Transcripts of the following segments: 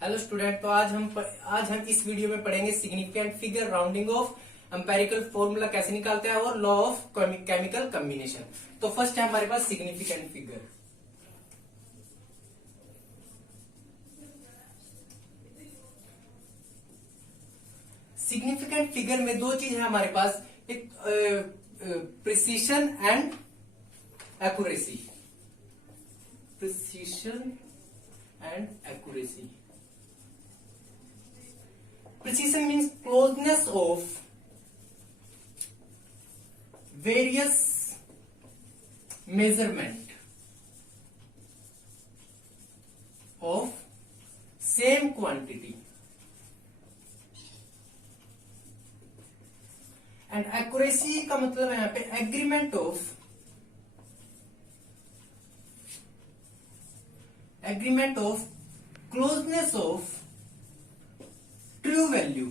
Hello student. तो आज हम इस वीडियो में पढ़ेंगे significant figure, rounding off, empirical formula कैसे निकालते हैं और लॉ ऑफ केमिकल कॉम्बिनेशन। तो फर्स्ट है हमारे पास सिग्निफिकेंट फिगर। सिग्निफिकेंट फिगर में दो चीज है हमारे पास, एक precision and accuracy. Precision and accuracy. Precision means closeness of various measurement of same quantity, and accuracy का मतलब है यहाँ पे agreement of closeness of true value.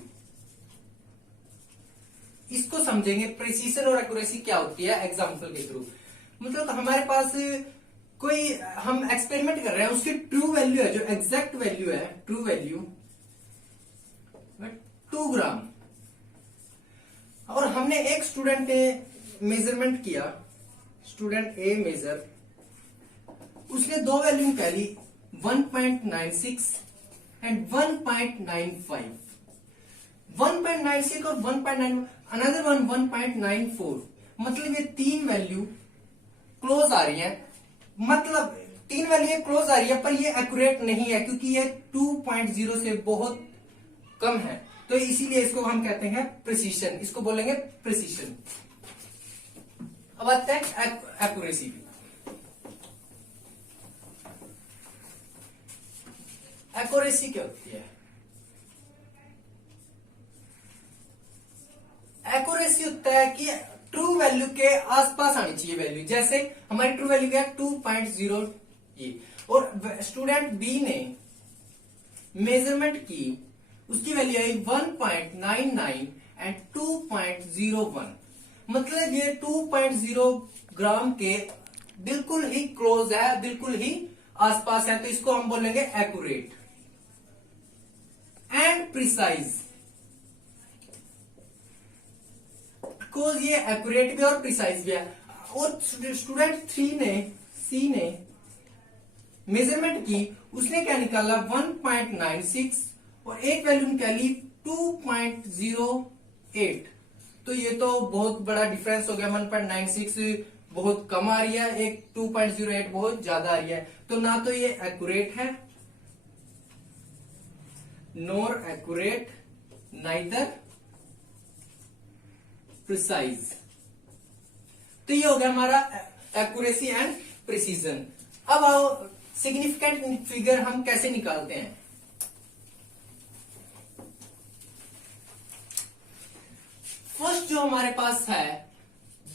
इसको समझेंगे प्रिसीजन और एक्यूरेसी क्या होती है एग्जांपल के थ्रू। मतलब हमारे पास कोई हम एक्सपेरिमेंट कर रहे हैं, उसकी ट्रू वैल्यू है, जो एग्जैक्ट वैल्यू है, ट्रू वैल्यू 2 ग्राम, और हमने एक स्टूडेंट ने मेजरमेंट किया, स्टूडेंट ए मेजर, उसने दो वैल्यू निकाली 1.96 एंड 1.95, 1.96 और 1.9, अनदर वन 1.94। मतलब ये तीन वैल्यू क्लोज आ रही है, मतलब तीन वैल्यू क्लोज आ रही है, पर ये एक्यूरेट नहीं है क्योंकि ये 2.0 से बहुत कम है, तो इसीलिए इसको हम कहते हैं प्रिसीशन, इसको बोलेंगे प्रिसीशन। अब आते हैं एक्यूरेसी। एक्यूरेसी क्या होती है? एक्यूरेसी होता है कि ट्रू वैल्यू के आसपास आनी चाहिए वैल्यू। जैसे हमारी ट्रू वैल्यू क्या है 2.0 ये, और स्टूडेंट बी ने मेजरमेंट की, उसकी वैल्यू आई 1.99 एंड 2.01। मतलब ये 2.0 ग्राम के बिल्कुल ही क्लोज है, बिल्कुल ही आसपास है, तो इसको हम बोलेंगे एक्यूरेट एंड प्रिसाइज। बिकॉज ये एक्यूरेट भी और प्रिसाइज भी है। और स्टूडेंट सी ने मेजरमेंट की, उसने क्या निकाला 1.96 और एक वैल्यू निकाली 2.08। तो ये तो बहुत बड़ा डिफरेंस हो गया, 1.96 बहुत कम आ रही है, एक 2.08 बहुत ज्यादा आ रही है। तो ना तो ये एक्यूरेट है, नॉर एक्यूरेट, नाइदर प्रिसाइज। तो ये हो गया हमारा एक्यूरेसी एंड प्रिसीजन। अब आओ सिग्निफिकेंट फिगर हम कैसे निकालते हैं। फर्स्ट जो हमारे पास है,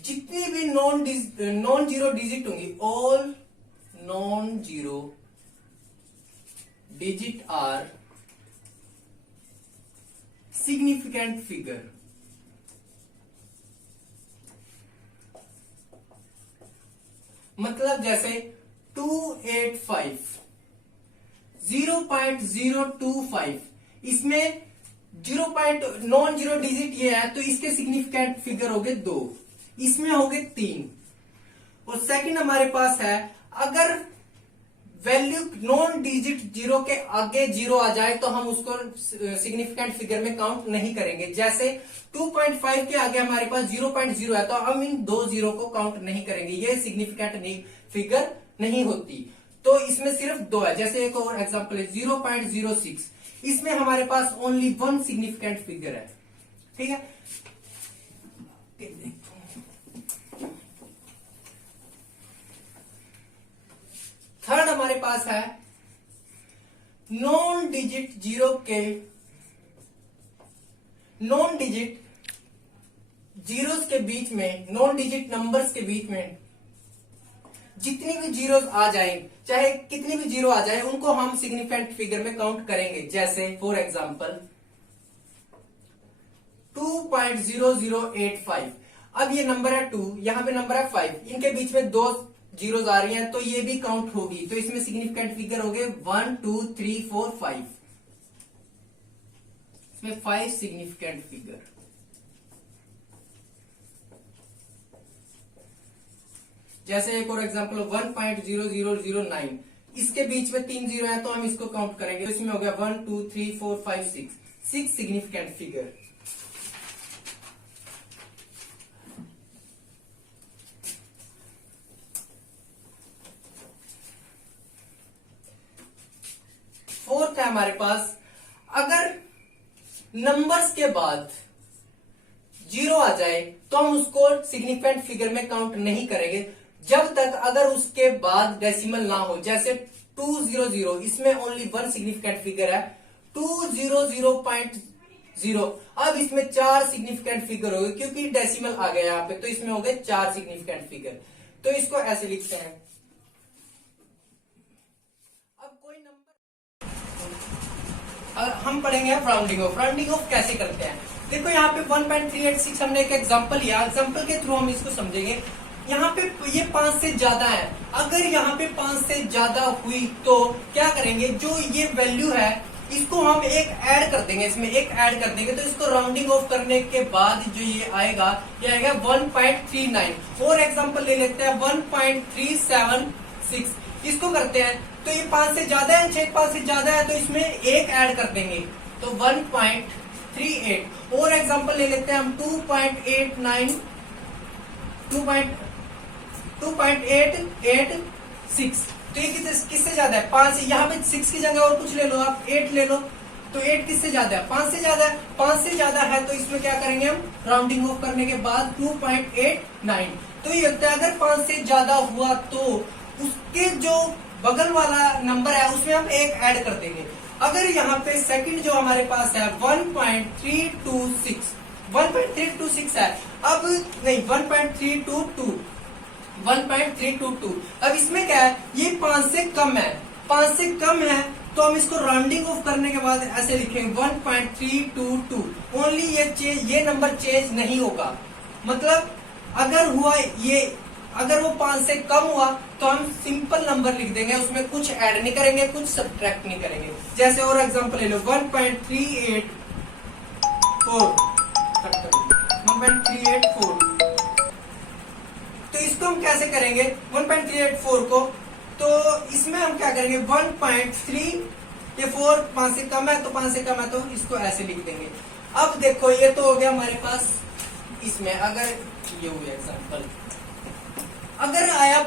जितनी भी नॉन जीरो डिजिट होंगी, all non zero digit are significant figure. मतलब जैसे 285, 0.025, इसमें नॉन जीरो डिजिट ये है, तो इसके सिग्निफिकेंट फिगर हो गए 2, इसमें हो गए 3। और सेकंड हमारे पास है, अगर वैल्यू नॉन डिजिट जीरो के आगे जीरो आ जाए तो हम उसको सिग्निफिकेंट फिगर में काउंट नहीं करेंगे। जैसे 2.5 के आगे हमारे पास 0.0 है, तो हम इन दो जीरो को काउंट नहीं करेंगे, ये सिग्निफिकेंट फिगर नहीं होती। तो इसमें सिर्फ दो है। जैसे एक और एग्जांपल है 0.06, इसमें हमारे पास ओनली वन सिग्निफिकेंट फिगर है। ठीक है, थर्ड हमारे पास है नॉन डिजिट जीरो के, नॉन डिजिट जीरोस के बीच में, नॉन डिजिट नंबर्स के बीच में जितनी भी जीरोस आ जाए, चाहे कितनी भी जीरो आ जाए, उनको हम सिग्निफिकेंट फिगर में काउंट करेंगे। जैसे फॉर एग्जांपल 2.0085, अब ये नंबर है 2, यहां पे नंबर है 5, इनके बीच में दो जीरोस आ रही हैं, तो ये भी काउंट होगी। तो इसमें सिग्निफिकेंट फिगर हो गए 1 2 3 4 5। इसमें 5 सिग्निफिकेंट फिगर। जैसे एक और एग्जांपल 1.0009, इसके बीच में 3 जीरो है तो हम इसको काउंट करेंगे, तो इसमें हो गया 1 2 3 4 5 6 सिग्निफिकेंट फिगर। फोर्थ है हमारे पास, अगर नंबर्स के बाद जीरो आ जाए तो हम उसको सिग्निफिकेंट फिगर में काउंट नहीं करेंगे जब तक अगर उसके बाद डेसिमल ना हो। जैसे 200, इसमें ओनली 1 सिग्निफिकेंट फिगर है 200.0। अब इसमें 4 सिग्निफिकेंट फिगर हो गए क्योंकि डेसिमल आ गया यहाँ पे, तो इसमें हो गए 4 सिग्निफिकेंट फिगर। तो इसको ऐसे लिखते हैं। अब कोई नंबर हम पढ़ेंगे राउंडिंग ऑफ। राउंडिंग ऑफ कैसे करते हैं, देखो यहाँ पे 1.386 हमने एक एग्जांपल लिया, एग्जांपल के थ्रू हम इसको समझेंगे। यहाँ पे ये 5 से ज्यादा है, अगर यहाँ पे 5 से ज्यादा हुई तो क्या करेंगे, जो ये वैल्यू है इसको हम एक ऐड कर देंगे, इसमें एक ऐड कर देंगे, तो इसको राउंडिंग ऑफ करने के बाद जो ये आएगा 1.39। और एग्जांपल ले लेते हैं 1.376, इसको करते हैं तो ये 5 से ज्यादा है, 5 से ज्यादा है तो इसमें एक ऐड कर देंगे तो 1.38। और एग्जांपल ले लेते हैं हम 2.886, तो ये किससे ज्यादा है, 5 से, यहाँ पे 6 की जगह और कुछ ले लो आप, 8 ले लो, तो 8 किससे ज्यादा है, 5 से ज्यादा है। 5 से ज्यादा है तो इसमें क्या करेंगे हम, राउंडिंग ऑफ करने के बाद 2.89। तो ये होता है अगर 5 से ज्यादा हुआ तो उसके जो बगल वाला नंबर है उसमें हम एक ऐड कर देंगे। अगर यहाँ पे सेकंड जो हमारे पास है 1.326 है, अब नहीं 1.322, अब इसमें क्या है, ये 5 से कम है, 5 से कम है तो हम इसको राउंडिंग ऑफ करने के बाद ऐसे लिखेंगे 1.322। ओनली ये नंबर चेंज नहीं होगा, मतलब अगर हुआ ये, अगर वो 5 से कम हुआ तो हम सिंपल नंबर लिख देंगे, उसमें कुछ ऐड नहीं करेंगे, कुछ सब्ट्रैक्ट नहीं करेंगे। जैसे और एग्जांपल ले लो 1.384, तो इसको हम कैसे करेंगे 1.384 को, तो इसमें हम क्या करेंगे 1.3, ये 4 5 से कम है तो 5 से कम है तो इसको ऐसे लिख देंगे। अब देखो ये तो हो गया हमारे पास, इसमें अगर ये हुआ एग्जांपल, अगर आया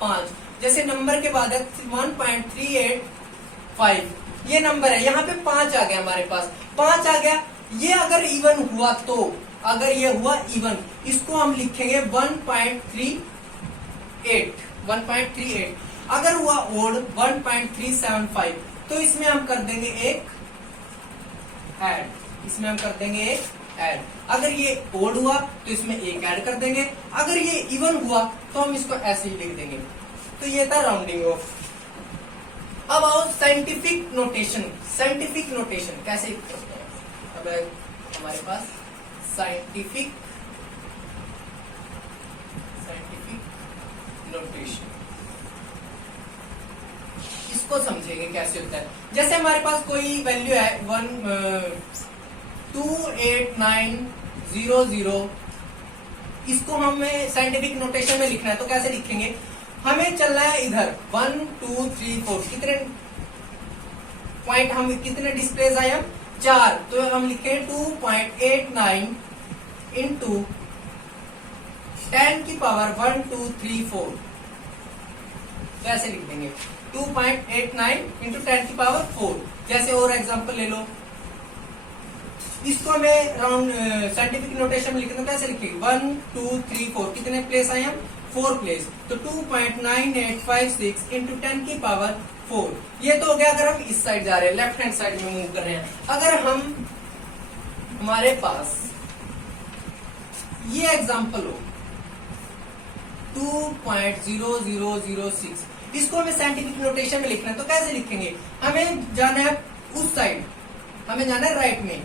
5, जैसे नंबर के बाद है 1.385, ये नंबर है, यहाँ पे 5 आ गया हमारे पास, 5 आ गया, ये अगर इवन हुआ तो, अगर ये हुआ इवन, इसको हम लिखेंगे 1.38। अगर हुआ ओड 1.375, तो इसमें हम कर देंगे एक ऐड, अगर ये ओड हुआ तो इसमें एक ऐड कर देंगे, अगर ये इवन हुआ तो हम इसको ऐसे ही लिख देंगे। तो ये था राउंडिंग ऑफ। अब आओ साइंटिफिक नोटेशन कैसे करते हैं। अब हमारे पास साइंटिफिक नोटेशन, इसको समझेंगे कैसे होता है। जैसे हमारे पास कोई वैल्यू है 28900, इसको हमें साइंटिफिक नोटेशन में लिखना है तो कैसे लिखेंगे, हमें चलना है इधर 1 2 3 4, कितने पॉइंट, हम कितने डिस्प्लेस आए हम 4, तो हम लिखे 2.89 इंटू 10 की पावर 1 2 3 4, तो ऐसे लिख देंगे 2.89 इंटू 10 की पावर 4। जैसे और एग्जांपल ले लो, इसको हमें राउंड साइंटिफिक नोटेशन में लिखना, कैसे लिखेंगे 1 2 3 4, कितने प्लेस आए हम 4 प्लेस, तो 2.9856 इंटू 10 की पावर 4। ये तो हो गया अगर हम इस साइड जा रहे हैं, लेफ्ट हैंड साइड में मूव कर रहे हैं। अगर हम हमारे पास ये एग्जांपल हो 2.0006, इसको हमें साइंटिफिक नोटेशन में लिखना है तो कैसे लिखेंगे, हमें जाना है उस साइड, हमें जाना है राइट में,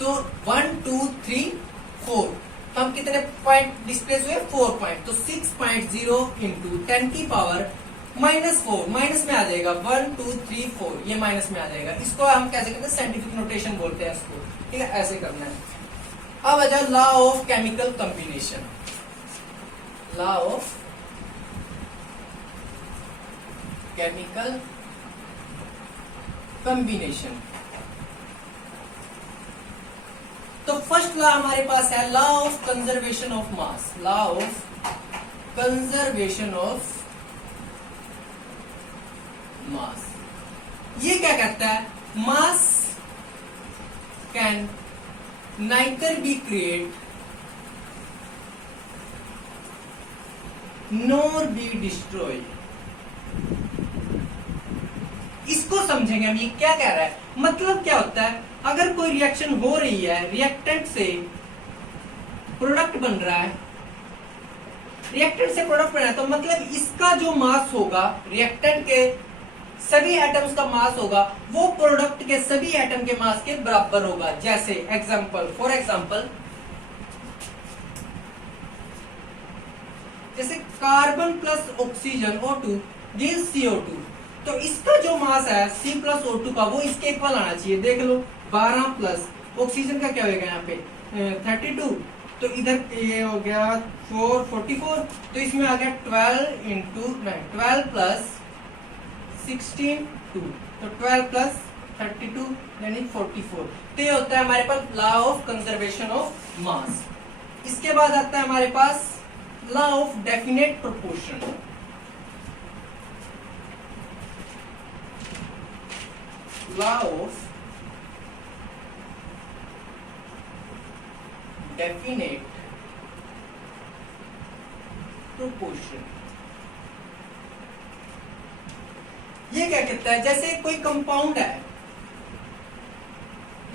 तो 1 2 3 4, तो हम कितने पॉइंट डिस्प्लेस हुए 4 पॉइंट, तो 6.0 इंटू 10 की पावर -4 माइनस में आ जाएगा, 1 2 3 4 ये माइनस में आ जाएगा। इसको हम कैसे करते हैं, साइंटिफिक नोटेशन बोलते हैं इसको, ठीक है, ऐसे करना है। अब आ जाओ law of chemical combination. Law of chemical combination. तो फर्स्ट लॉ हमारे पास है law of conservation of mass. Law of conservation of मास, ये क्या कहता है, मास can neither be create nor be destroy. इसको समझेंगे हम, ये क्या कह रहा है, मतलब क्या होता है, अगर कोई रिएक्शन हो रही है, रिएक्टेंट से प्रोडक्ट बन रहा है, रिएक्टेंट से प्रोडक्ट बन रहा है, तो मतलब इसका जो मास होगा, रिएक्टेंट के सभी एटम्स का मास होगा, वो प्रोडक्ट के सभी एटम के मास के बराबर होगा। जैसे एग्जांपल, फॉर एग्जांपल, जैसे carbon plus oxygen O2 gives CO2, तो इसका जो मास है C प्लस O2 का, वो इसके इक्वल आना चाहिए। देख लो 12 प्लस ऑक्सीजन का क्या होगा यहाँ पे 32, तो इधर ये हो गया 4 44, तो इसमें आ गया 12 प्लस 16 2, तो 12 प्लस 32 यानी 44। तो ये होता है हमारे पास law of conservation of mass. इसके बाद आता है हमारे पास law of definite proportion. Law of definite proportion, ये क्या कहता है, जैसे कोई कंपाउंड है,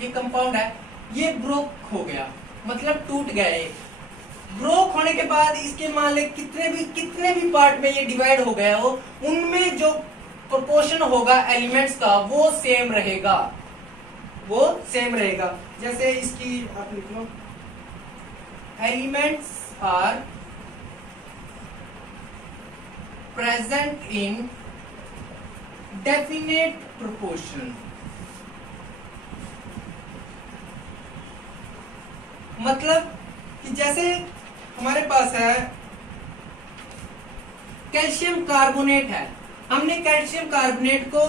ये कंपाउंड है, ये ब्रोक हो गया, मतलब टूट गया। ये ब्रोक होने के बाद इसके मान ले कितने भी पार्ट में ये डिवाइड हो गया हो, उनमें जो प्रोपोर्शन होगा एलिमेंट्स का वो सेम रहेगा, वो सेम रहेगा। जैसे इसकी आप लिख लो, elements are present in definite proportion, मतलब कि जैसे हमारे पास है कैल्शियम कार्बोनेट है, हमने कैल्शियम कार्बोनेट को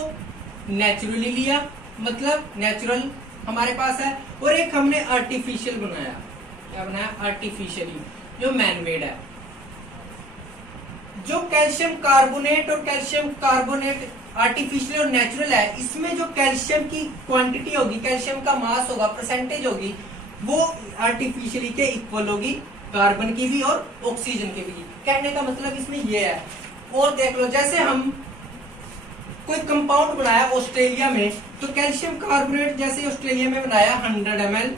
नेचुरली लिया, मतलब नेचुरल हमारे पास है, और एक हमने आर्टिफिशियल बनाया। क्या बनाया, आर्टिफिशियली, जो मैनमेड है। जो कैल्शियम कार्बोनेट और कैल्शियम कार्बोनेट आर्टिफिशियल और नेचुरल है, इसमें जो कैल्शियम की क्वांटिटी होगी, कैल्शियम का मास होगा, परसेंटेज होगी, वो आर्टिफिशियली के इक्वल होगी, कार्बन की भी और ऑक्सीजन की भी। कहने का मतलब इसमें ये है। और देख लो, जैसे हम कोई कंपाउंड बनाया ऑस्ट्रेलिया में, तो कैल्शियम कार्बोनेट जैसे ऑस्ट्रेलिया में बनाया 100 ml,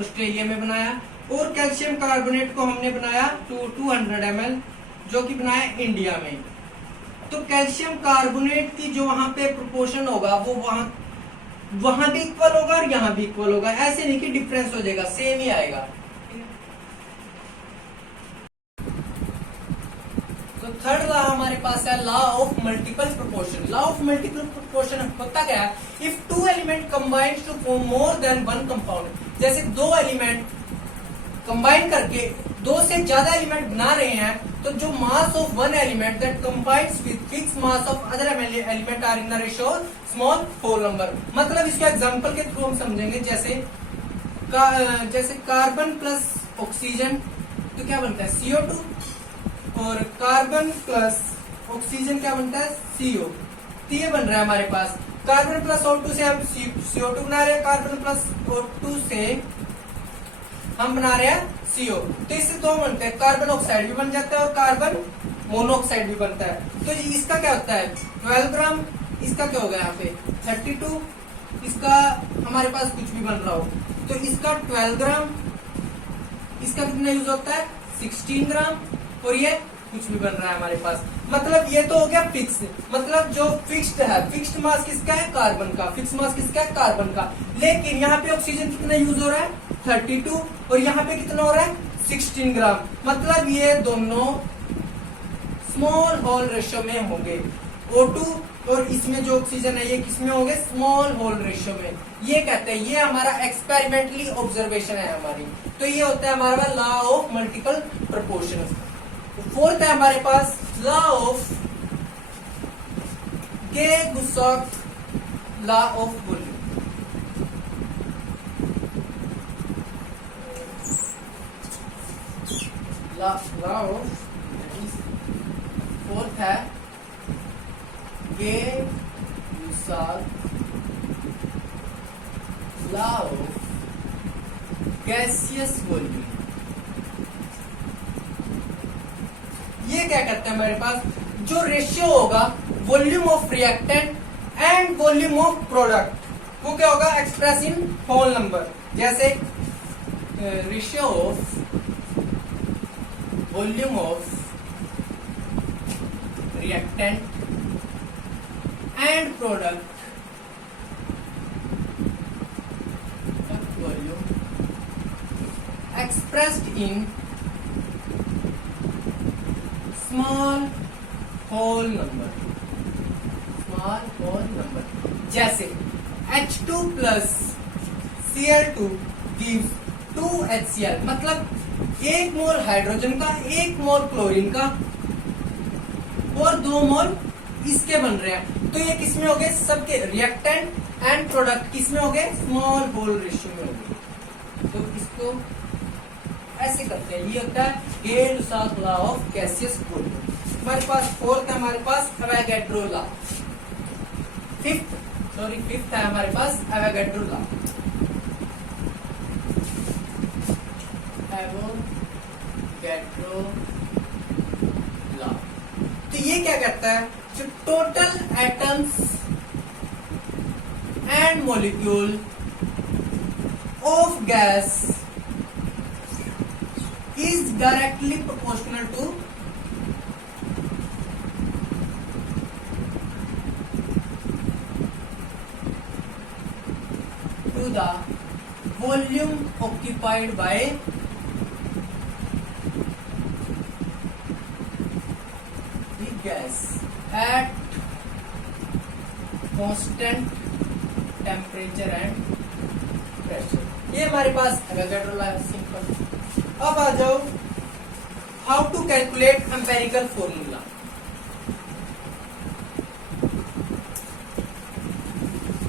ऑस्ट्रेलिया में बनाया, और कैल्शियम कार्बोनेट को हमने बनाया 200 ml, जो कि बनाया इंडिया में। तो कैल्शियम कार्बोनेट की जो वहां पे प्रोपोर्शन होगा, वो वहां भी इक्वल होगा और यहाँ भी इक्वल होगा। ऐसे नहीं कि डिफरेंस हो जाएगा, सेम ही आएगा। तो थर्ड लॉ हमारे पास है law of multiple proportion. Law of multiple proportion होता क्या है, if two element combined to form more than one compound, जैसे दो एलिमेंट कंबाइन करके दो से ज्यादा एलिमेंट बना रहे हैं, तो जो mass of one element that combines with fix mass of other element are in the ratio small whole number. मतलब इसका एग्जांपल के थ्रू हम समझेंगे, जैसे कार्बन प्लस ऑक्सीजन, तो क्या बनता है CO2, और कार्बन प्लस ऑक्सीजन क्या बनता है CO। तो ये बन रहा है हमारे पास कार्बन प्लस O2 से हम CO2 बना रहे हैं, कार्बन प्लस O2 से हम बना रहे हैं CO। तो इससे दो बनते हैं, कार्बन ऑक्साइड भी बन जाता है और कार्बन मोनोऑक्साइड भी बनता है। तो इसका क्या होता है 12 ग्राम, इसका क्या होगा यहाँ पे 32, इसका हमारे पास कुछ भी बन रहा हो तो इसका 12 ग्राम, इसका कितना यूज होता है 16 ग्राम, और ये कुछ भी बन रहा है हमारे पास। मतलब ये तो हो गया फिक्स, मतलब जो फिक्स्ड है, फिक्स्ड मास किसका है कार्बन का, फिक्स मास किसका है कार्बन का। लेकिन यहाँ पे ऑक्सीजन कितना यूज हो रहा है 32, और यहाँ पे कितना हो रहा है 16 ग्राम। मतलब ये दोनों स्मॉल होल रेशियो में होंगे। O2 और इसमें जो ऑक्सीजन है ये किसमें होंगे, स्मॉल होल रेशियो में। ये कहते हैं, ये हमारा एक्सपेरिमेंटली ऑब्जर्वेशन है हमारी। तो ये होता है हमारा law of multiple proportion. Fourth है हमारे पास law of Gay Lussac's law of volume. Law of, fourth है Gay Lussac's law of gaseous volume. ये क्या कहते हैं हमारे पास, जो रेशियो होगा volume of reactant and volume of product, वो क्या होगा, एक्सप्रेस इन होल नंबर। जैसे ratio of volume of reactant and product volume expressed in small whole number, small whole number. जैसे H2 plus Cl2 gives 2HCl, मतलब 1 मोल hydrogen का, 1 मोल chlorine का और 2 मोल इसके बन रहे हैं। तो ये किसमें हो गए, सबके रिएक्टेंट एंड प्रोडक्ट किसमें हो गए, स्मॉल होल रेशियो में हो गए। तो इसको ऐसे करते हैं, ये होता है Gay Lussac's law of gaseous volume. हमारे पास फोर्थ है हमारे पास एवोगैड्रो लॉ। फिफ्थ है हमारे पास एवोगैड्रो लॉ। एवोगैड्रो लॉ, तो ये क्या कहता है, जो total atoms and molecule of gas is directly proportional to the volume occupied by the gas at constant temperature and pressure। ये हमारे पास एवोगैड्रो लॉ है, सिंपल। अब आ जाओ how to calculate empirical formula.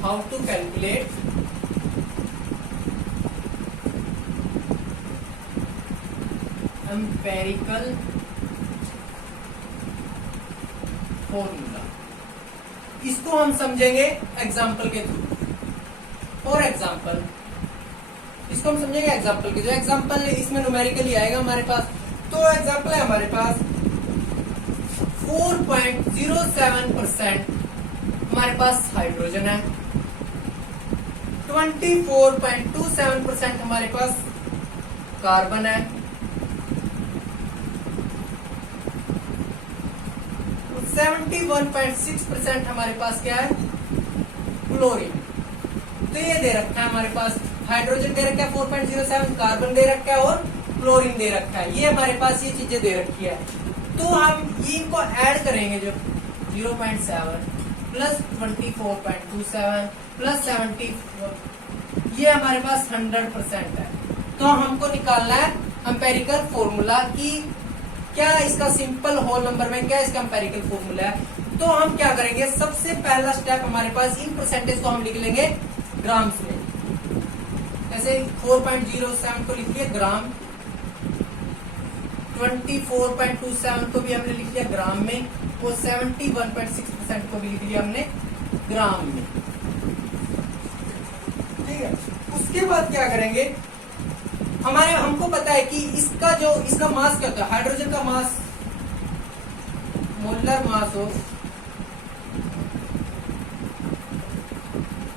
How to calculate empirical formula, इसको हम समझेंगे एग्जाम्पल के थ्रू। फॉर एग्जाम्पल, इसको हम समझेंगे एग्जाम्पल के, जो एग्जाम्पल इसमें न्यूमेरिकली आएगा हमारे पास। तो एग्जाम्पल है हमारे पास 4.07% हमारे पास हाइड्रोजन है, 24.27% हमारे पास कार्बन है, 71.6% हमारे पास क्या है, क्लोरीन। तो ये दे रखा है हमारे पास, हाइड्रोजन दे रखा है 4.07, कार्बन दे रखा है और क्लोरीन दे रखा है। ये हमारे पास ये चीजें दे रखी है। तो हम ये इनको ऐड करेंगे, जो 0.7 प्लस 24.27 प्लस 74, ये हमारे पास 100% है। तो हमको निकालना है एम्पेरिकल फॉर्मूला की क्या इसका सिंपल होल नंबर में क्या इसका एम्पेरिकल फॉर्मूला है। तो हम क्या करेंगे, सबसे पहला स्टेप हमारे पास इन परसेंटेज को हम लिख लेंगे ग्राम्स में। जैसे 4.07 को लिख लिया ग्राम, 24.27 को भी हमने लिख लिया ग्राम में, और 71.6% को भी लिख लिया हमने ग्राम में। ठीक है, उसके बाद क्या करेंगे, हमको पता है कि इसका मास क्या होता है, हाइड्रोजन का मास, मोलर मास ऑफ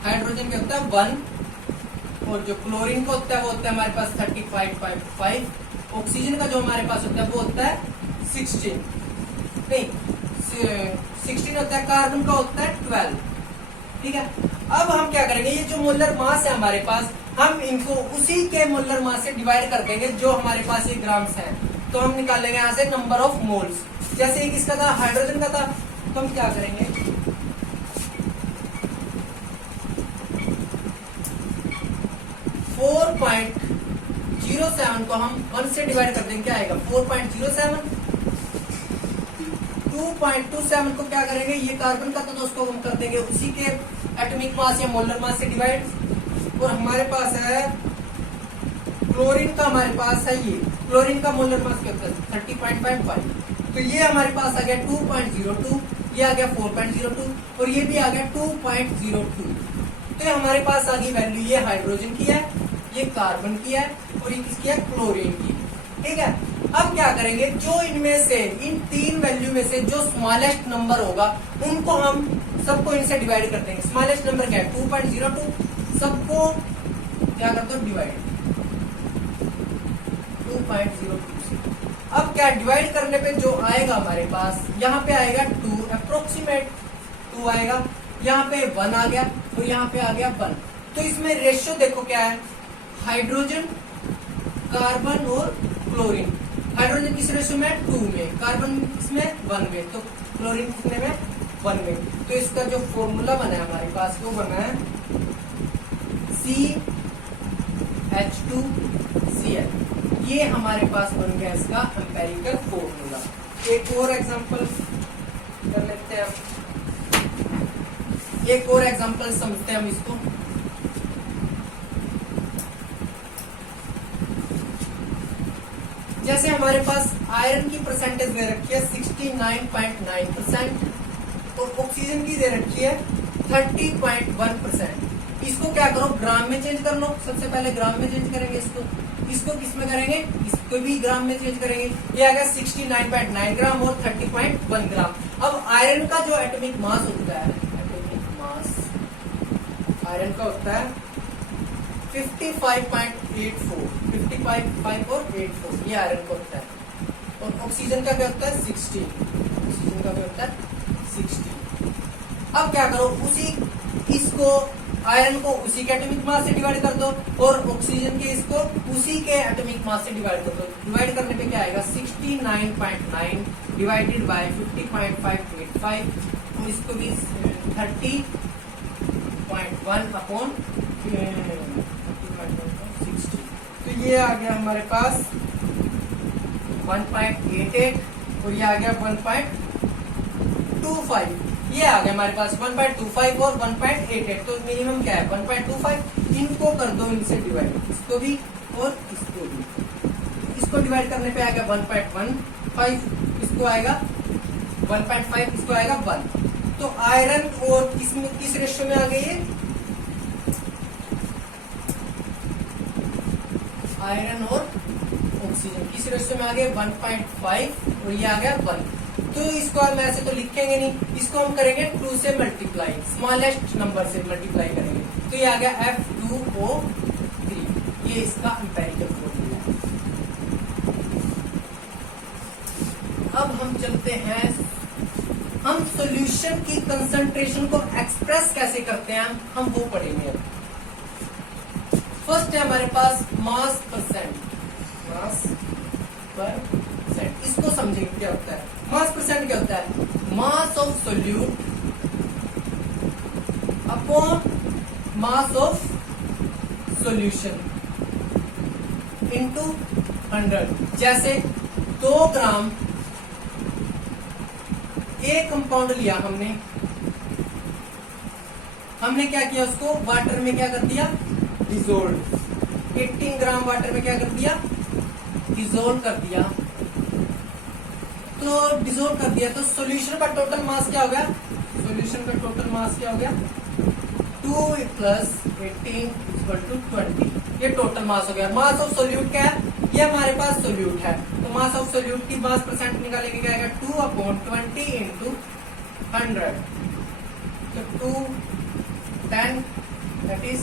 हाइड्रोजन क्या होता है 1, और जो क्लोरीन का होता है वो होता है हमारे पास 35.5, ऑक्सीजन का जो हमारे पास होता है वो होता है 16 होता है, कार्बन का होता है 12। ठीक है, अब हम क्या करेंगे, ये जो मोलर मास है हमारे पास, हम इनको उसी के मोलर मास से डिवाइड कर देंगे जो हमारे पास ये ग्राम्स है। तो हम निकालेंगे यहाँ से नंबर ऑफ मोल्स। जैसे एक इसका था हाइड्रोजन का था, तो हम क्या करेंगे, 4.07 को हम 1 से डिवाइड कर देंगे, क्या आएगा 4.07। 2.27 को क्या करेंगे, ये कार्बन का था तो उसको हम कर देंगे उसी के एटॉमिक मास या मोलर मास से डिवाइड। और हमारे पास है क्लोरीन का, हमारे पास है ये क्लोरीन का मोलर मास क्या होता है 30.55। तो ये हमारे पास आ गया 2.02, ये आ गया 4.02 और ये भी आ गया 2.02। तो ये हमारे पास आ गई वैल्यू, ये हाइड्रोजन की है, ये कार्बन की है और ये किसकी है, क्लोरीन की। ठीक है, अब क्या करेंगे, जो इनमें से इन तीन वैल्यू में से जो स्मॉलेस्ट नंबर होगा उनको हम सबको इनसे डिवाइड कर देंगे। स्मॉलेस्ट नंबर क्या है 2.02, सबको क्या करते हो डिवाइड 2.02 से। अब क्या डिवाइड करने पे जो आएगा हमारे पास, यहाँ पे आएगा 2, अप्रोक्सीमेट 2 आएगा, यहाँ पे 1 आ गया और यहाँ पे आ गया 1। तो इसमें रेशियो देखो क्या है, हाइड्रोजन, कार्बन और क्लोरीन। हाइड्रोजन किस रेशियो में 2 में, कार्बन किसमें 1 में, तो क्लोरीन कितने में 1 में। तो इसका जो फॉर्मूला बना है हमारे पास वो बना है CH2Cl। ये हमारे पास बन गया इसका एम्पेरिकल फॉर्मूला। एक और एग्जांपल कर लेते हैं, एक और एग्जांपल समझते हैं हम इसको। जैसे हमारे पास आयरन की परसेंटेज दे रखी है 69.9% और ऑक्सीजन की दे रखी है 30.1%। इसको क्या करो, ग्राम में चेंज कर लो। सबसे पहले ग्राम में चेंज करेंगे इसको, इसको किस में करेंगे, इसको भी ग्राम में चेंज करेंगे। ये आ गया 69.9 ग्राम और 30.1 ग्राम। अब आयरन का जो एटॉमिक मास होता है, एटॉमिक मास आयरन का होता है 55.84 और 84, ये आयरन का होता है। और ऑक्सीजन का क्या होता है 16, ऑक्सीजन का क्या होता है 16। अब क्या करो, उसी इसको आयरन को उसी के एटॉमिक मास से डिवाइड कर दो और ऑक्सीजन के इसको उसी के एटॉमिक मास से डिवाइड कर दो। डिवाइड करने पे क्या आएगा 69.9 डिवाइडेड बाय 50.585 और इसको भी 30.1 अपॉन 60। तो ये आ गया हमारे पास 1.88 और ये आ गया 1.25। ये आ गया हमारे पास 1.25 और 1.88। तो मिनिमम क्या है 1.25। इनको कर दो इनसे डिवाइड, इसको भी और इसको भी। इसको डिवाइड करने पे आएगा 1.15, इसको आएगा 1.5, इसको आएगा 1। तो आयरन और किस रेशियो में आ गई है, आयरन और ऑक्सीजन किस रेशियो में आ गए 1.5 और ये आ गया 1। तो इसको हम ऐसे तो लिखेंगे नहीं, इसको हम करेंगे 2 से मल्टीप्लाई, स्मॉलेस्ट नंबर से मल्टीप्लाई करेंगे। तो ये आ गया F2O3। ये इसका एम्पेरिकल फॉर्मूला है। अब हम चलते हैं, हम सॉल्यूशन की कंसंट्रेशन को एक्सप्रेस कैसे करते हैं हम वो पढ़ेंगे। फर्स्ट है हमारे पास मास परसेंट, मास परसेंट। इसको समझेंगे क्या होता है। मास परसेंट क्या होता है, mass of solute upon mass of solution into 100। जैसे 2 ग्राम एक कंपाउंड लिया हमने क्या किया, उसको वाटर में क्या कर दिया डिजोल्व। 18 ग्राम वाटर में क्या कर दिया डिजोल्व कर दिया। तो डिजोल्व कर दिया तो सॉल्यूशन का टोटल मास क्या हो गया, सॉल्यूशन का टोटल मास क्या हो गया 2 + 18 = 20। ये टोटल मास हो गया। मास ऑफ सोल्यूट क्या है, ये हमारे पास सोल्यूट है। तो मास ऑफ सोल्यूट की मास परसेंट निकालेंगे, क्या आएगा 2/20 × 100। तो 2 10 दैट इज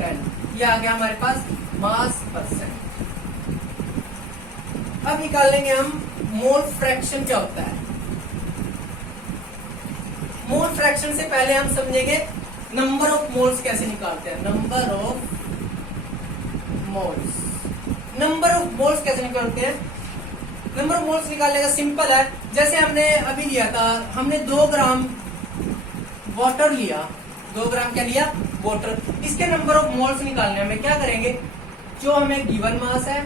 10। ये आ गया हमारे पास मास परसेंट। अब निकालेंगे हम मोल फ्रैक्शन क्या होता है। मोल फ्रैक्शन से पहले हम समझेंगे नंबर ऑफ मोल्स कैसे निकालते हैं। नंबर ऑफ मोल्स कैसे निकालते हैं। नंबर ऑफ मोल्स निकालने का सिंपल है, जैसे हमने अभी लिया था, हमने 2 ग्राम वाटर लिया, 2 ग्राम क्या लिया, वाटर। इसके नंबर ऑफ मोल्स निकालने हमें क्या करेंगे, जो हमें गिवन मास है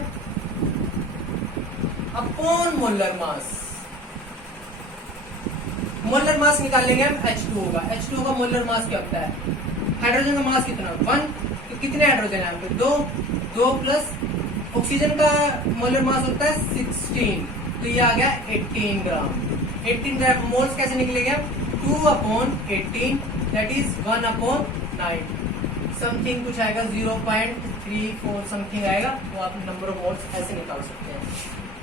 upon molar mass, molar mass निकाल लेंगे हम H2O का। H2O का मोलर मास क्या होता है, हाइड्रोजन का मास कितना 1, तो कितने हाइड्रोजन है यहाँ पे 2 प्लस ऑक्सीजन का मोलर मास होता है 16, तो ये आ गया 18 ग्राम। 18 ग्राम मोल्स कैसे निकलेगा, 2/18 दैट इज 1/9, समथिंग कुछ आएगा 0.34 समथिंग आएगा, तो आप नंबर ऑफ मोल्स ऐसे निकाल सकते हैं।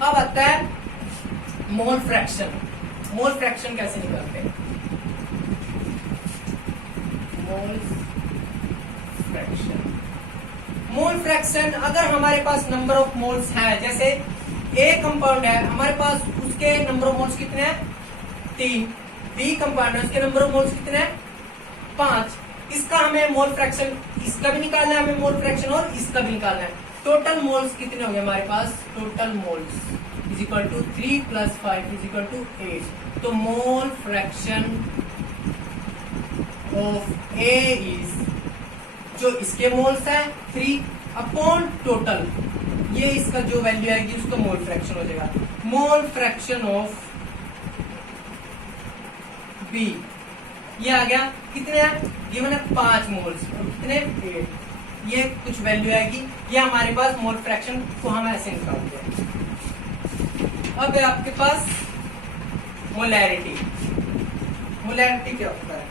अब आता है मोल फ्रैक्शन। मोल फ्रैक्शन कैसे निकालते हैं, मोल फ्रैक्शन। मोल फ्रैक्शन, अगर हमारे पास नंबर ऑफ मोल्स है, जैसे ए कंपाउंड है हमारे पास, उसके नंबर ऑफ मोल्स कितने हैं 3, बी कंपाउंड है उसके नंबर ऑफ मोल्स कितने हैं 5, इसका हमें मोल फ्रैक्शन, इसका भी निकालना है हमें मोल फ्रैक्शन और इसका भी निकालना है। टोटल मोल्स कितने हो गए हमारे पास, total moles is equal to 3 + 5 is equal to 8, तो mole fraction of A is, जो इसके मोल्स है 3 अपॉन टोटल, ये इसका जो वैल्यू आएगी उसका मोल फ्रैक्शन हो जाएगा। मोल फ्रैक्शन ऑफ बी, ये आ गया कितने है, गिवन है 5 मोल्स और कितने 8, ये कुछ वैल्यू आएगी, ये हमारे पास मोल फ्रैक्शन को हम ऐसे निकाल दिया। अब आपके पास मोलैरिटी। मोलैरिटी क्या होता है,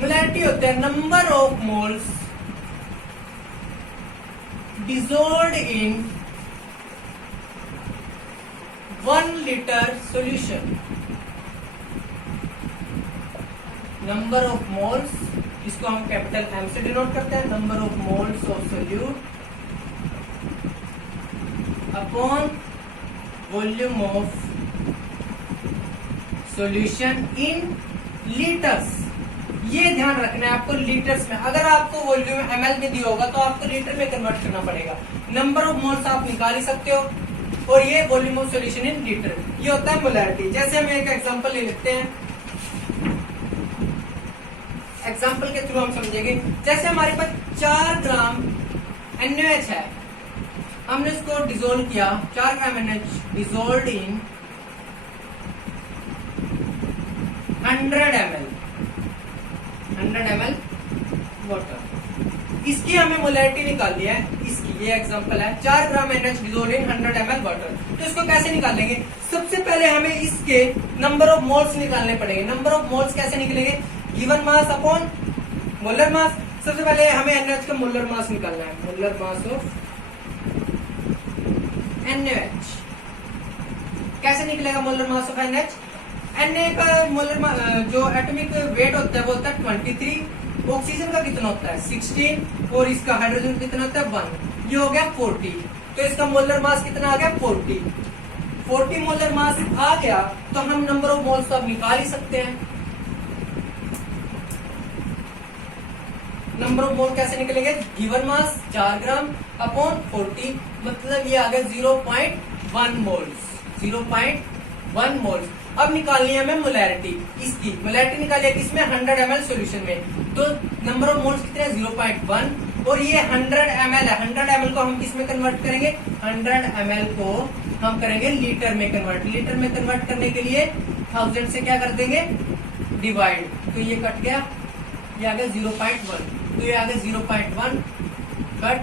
मोलैरिटी होता है number of moles dissolved in 1 litre solution. Number of moles, इसको हम कैपिटल M से डिनोट करते हैं, number of moles of solute upon volume of solution in litres. ये ध्यान रखना है आपको लीटर्स में, अगर आपको वॉल्यूम ml में दिया होगा तो आपको लीटर में कन्वर्ट करना पड़ेगा। नंबर ऑफ मोल्स आप निकाल ही सकते हो, और ये volume of solution in litre, ये होता है मोलैरिटी। जैसे हम एक एग्जांपल ले लेते हैं, एग्जांपल के थ्रू हम समझेंगे। जैसे हमारे पास 4 ग्राम NaOH है, हमने इसको डिसॉल्व किया, 4 ग्राम NaOH डिसॉल्व्ड इन 100 ml वाटर, इसकी हमें मोलैरिटी निकाल दिया है। इसकी ये एग्जांपल है, 4 ग्राम NaOH डिसॉल्व्ड इन 100 ml वाटर। तो इसको कैसे निकालेंगे, सबसे पहले हमें इसके नंबर ऑफ मोल्स निकालने पड़ेंगे। नंबर ऑफ मोल्स कैसे निकलेंगे, given mass upon molar mass. सबसे पहले हमें NaOH का मोलर मास निकालना है, मोलर मास ऑफ NaOH। कैसे निकलेगा molar mass of NaOH, Na का मोलर जो एटॉमिक वेट होता है वो होता है 23, ऑक्सीजन का कितना होता है 16, और इसका हाइड्रोजन कितना होता है 1, ये हो गया 40। तो इसका मोलर मास कितना आ गया 40 मोलर मास आ गया, तो हम नंबर ऑफ मोल्स तो अब निकाल ही सकते हैं। नंबर ऑफ मोल कैसे निकलेंगे, गिवन मास 4 ग्राम अपॉन 40, मतलब ये आ गया 0.1 मोल्स, 0.1 मोल्स। अब निकालनी है हमें मोलैरिटी, इसकी मोलैरिटी निकालिए किसमें 100 ml सॉल्यूशन में, तो नंबर ऑफ मोल्स कितने 0.1, और ये 100 ml है, 100 ml को हम किसमें कन्वर्ट करेंगे, 100 ml को हम करेंगे लीटर में कन्वर्ट। लीटर में कन्वर्ट करने के लिए 1000 से क्या कर देंगे डिवाइड, तो ये कट गया, ये आ गया 0.1, तो ये आ गया 0.1 कट।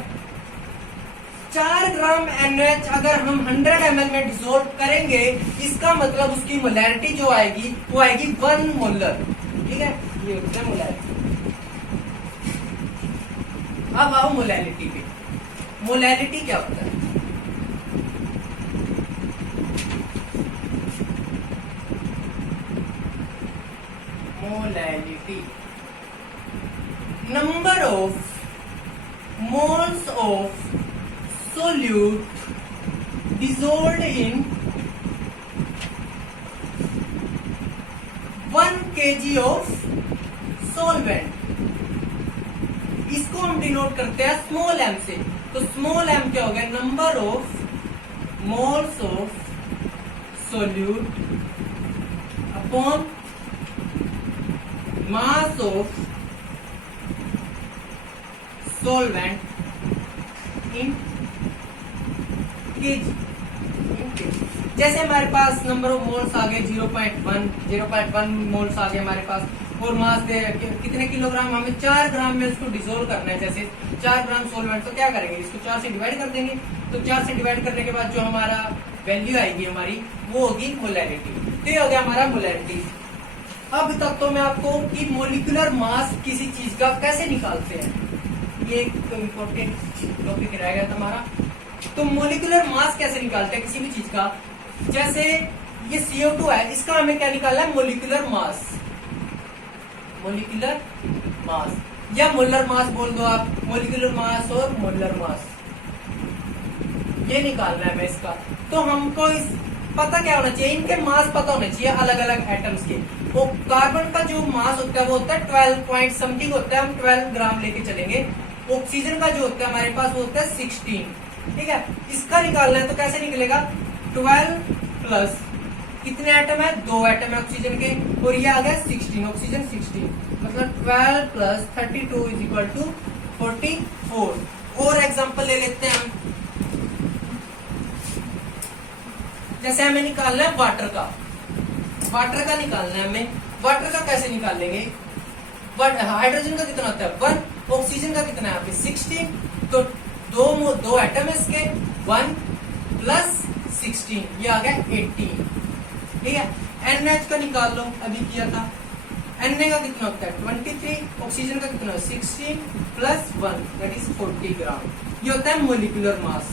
4 ग्राम NaOH अगर हम 100 ml में डिसॉल्व करेंगे, इसका मतलब उसकी मोलैरिटी जो आएगी वो आएगी 1 मोलर, ठीक है, ये होता है मोलैरिटी। अब आओ मोलैरिटी पे। मोलैरिटी क्या होता है, molarity number of moles of solute dissolved in 1 kg of solvent. इसको हम डिनोट करते हैं स्मॉल m से। तो स्मॉल m क्या हो गया, number of moles of solute upon mass of solvent in KG. जैसे हमारे पास नंबर ऑफ मोल्स आ गए 0.1 मोल्स आ गए हमारे पास, और मास दे कितने किलोग्राम, हमें 4 ग्राम में उसको डिसोल्व करना है। जैसे 4 ग्राम सॉल्वेंट, तो क्या करेंगे, इसको 4 से डिवाइड कर देंगे। तो 4 से डिवाइड करने के बाद जो हमारा वैल्यू आएगी हमारी, वो होगी मोलैरिटी। तो ये हो गया हमारा मोलैरिटी। अब तक तो मैं आपको कि मोलिकुलर मास किसी चीज का कैसे निकालते हैं, ये एक इम्पोर्टेंट टॉपिक रह गया था हमारा। तो मोलिकुलर मास कैसे निकालते हैं किसी भी चीज का, जैसे ये CO2 है, इसका हमें क्या निकालना है, मोलिकुलर मास। मोलिकुलर मास या मोलर मास बोल दो आप, मोलिकुलर मास और मोलर मास, ये निकालना है हमें इसका। तो हमको इस पता क्या होना चाहिए, इनके मास पता होने चाहिए अलग अलग एटम्स के। वो कार्बन का जो मास होता है वो होता है 12 पॉइंट समथिंग होता है, हम 12 ग्राम लेके चलेंगे। ऑक्सीजन का जो होता है हमारे पास वो होता है 16, ठीक है। इसका निकालना है तो कैसे निकलेगा, 12 प्लस कितने एटम है, 2 एटम है ऑक्सीजन के, और ये आ गया 16, ऑक्सीजन 16, मतलब 12 प्लस 32 इज इक्वल टू 44। और एग्जांपल ले लेते हैं हम, जैसे हमें निकालना है वाटर का, वाटर का निकालना है हमें। वाटर का कैसे निकालेंगे, हाइड्रोजन का कितना होता है 1, ऑक्सीजन का कितना है यहाँ पे 16, तो दो एटम है इसके, 1 प्लस 16, ये आ गया 18, ठीक है। NH का निकाल लो, अभी किया था। Na का कितना होता है 23, ऑक्सीजन का कितना है 16 प्लस 1 दैट इज 40 ग्राम। ये होता है मोलिकुलर मास।